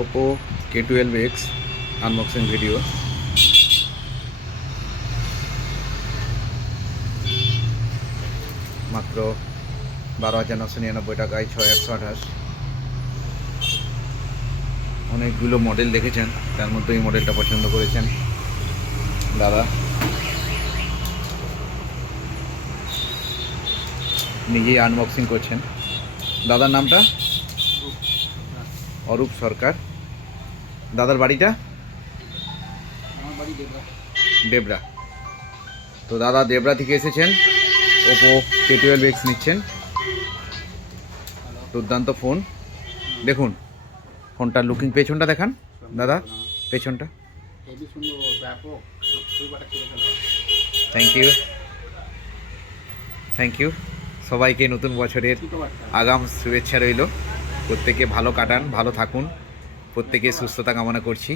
Oppo K12X unboxing video. মাত্র 12,999 টাকায় 6128। অনেকগুলো মডেল দেখেছেন, তার মধ্যে এই মডেলটা পছন্দ করেছেন দাদা। নিজেই আনবক্সিং করছেন। দাদার নামটা অরূপ সরকার। দাদার বাড়িটা দেবরা। তো দাদা দেবরা থেকে এসেছেন, ওপো K12X নিচ্ছেন। দুর্দান্ত ফোন। দেখুন ফোনটার লুকিং, পেছনটা দেখান দাদা, পেছনটা। থ্যাংক ইউ সবাইকে নতুন বছরের আগাম শুভেচ্ছা রইল। প্রত্যেকে ভালো কাটান, ভালো থাকুন, প্রত্যেকে সুস্থতা কামনা করছি।